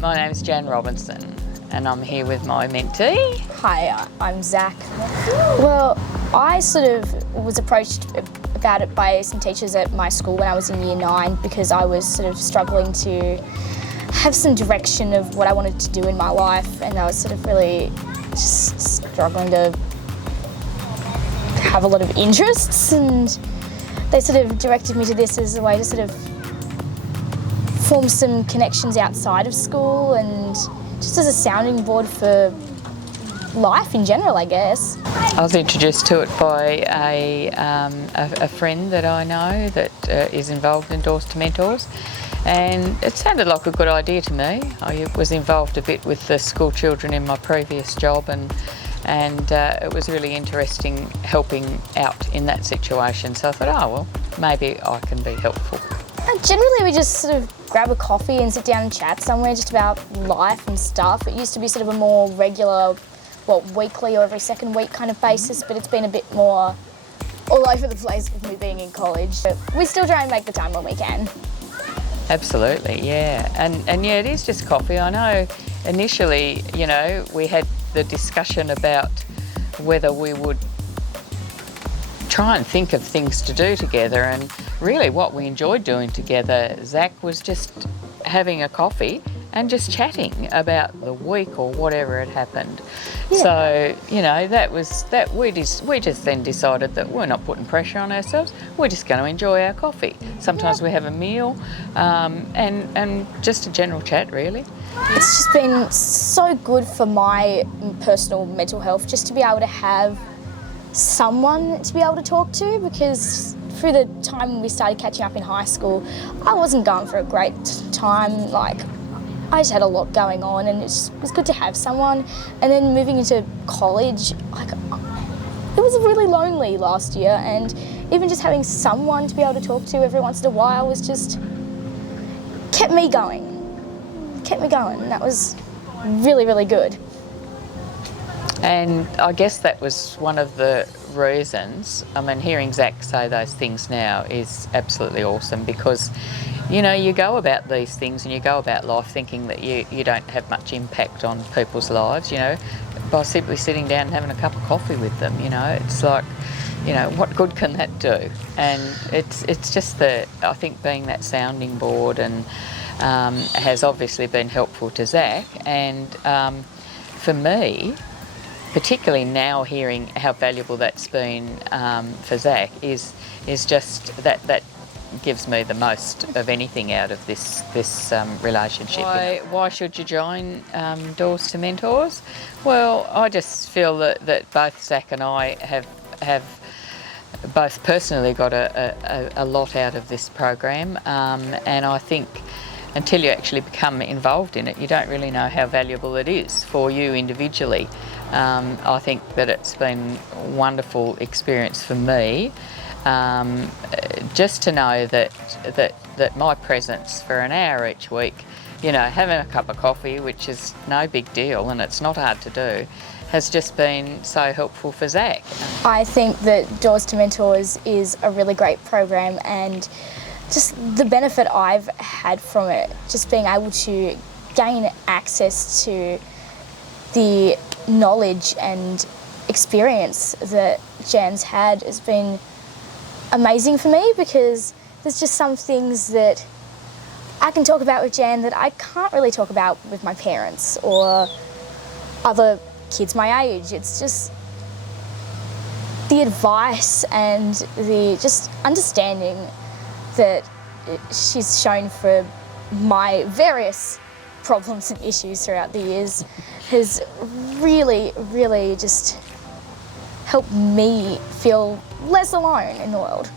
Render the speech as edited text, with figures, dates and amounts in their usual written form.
my name is Jan Robinson and I'm here with my mentee. Hi, I'm Zach. Well, I sort of was approached about it by some teachers at my school when I was in Year 9 because I was sort of struggling to have some direction of what I wanted to do in my life, and I was sort of really just struggling to have a lot of interests, and they sort of directed me to this as a way to sort of form some connections outside of school and just as a sounding board for life in general, I guess. I was introduced to it by a friend that I know that is involved in Doors to Mentors, and it sounded like a good idea to me. I was involved a bit with the school children in my previous job, and it was really interesting helping out in that situation. So I thought, oh well, maybe I can be helpful. Generally we just sort of grab a coffee and sit down and chat somewhere just about life and stuff. It used to be sort of a more regular, weekly or every second week kind of basis, but it's been a bit more all over the place with me being in college. But we still try and make the time when we can. Absolutely, yeah. And yeah, it is just coffee. I know initially, you know, we had the discussion about whether we would try and think of things to do together, and really what we enjoyed doing together, Zach, was just having a coffee and just chatting about the week or whatever had happened. Yeah. So, you know, we just then decided that we're not putting pressure on ourselves, we're just going to enjoy our coffee. Sometimes we have a meal and just a general chat, really. It's just been so good for my personal mental health just to be able to have someone to be able to talk to, because through the time we started catching up in high school, I wasn't going for a great time. Like, I just had a lot going on, and it was good to have someone. And then moving into college, like, it was really lonely last year, and even just having someone to be able to talk to every once in a while was just kept me going, and that was really, really good. And I guess that was one of the reasons. I mean, hearing Zach say those things now is absolutely awesome, because, you know, you go about these things and you go about life thinking that you don't have much impact on people's lives, you know, by simply sitting down and having a cup of coffee with them. You know, it's like, you know, what good can that do? And it's just I think being that sounding board and has obviously been helpful to Zach, and for me, particularly now hearing how valuable that's been for Zach, is just that gives me the most of anything out of this relationship. Why should you join Doors to Mentors? Well, I just feel that both Zach and I have both personally got a lot out of this program, and I think until you actually become involved in it, you don't really know how valuable it is for you individually. I think that it's been a wonderful experience for me, just to know that my presence for an hour each week, you know, having a cup of coffee, which is no big deal and it's not hard to do, has just been so helpful for Zach. I think that Doors to Mentors is a really great program, and just the benefit I've had from it, just being able to gain access to the knowledge and experience that Jan's had, has been amazing for me, because there's just some things that I can talk about with Jan that I can't really talk about with my parents or other kids my age. It's just the advice and the just understanding that she's shown for my various problems and issues throughout the years has really, really just helped me feel less alone in the world.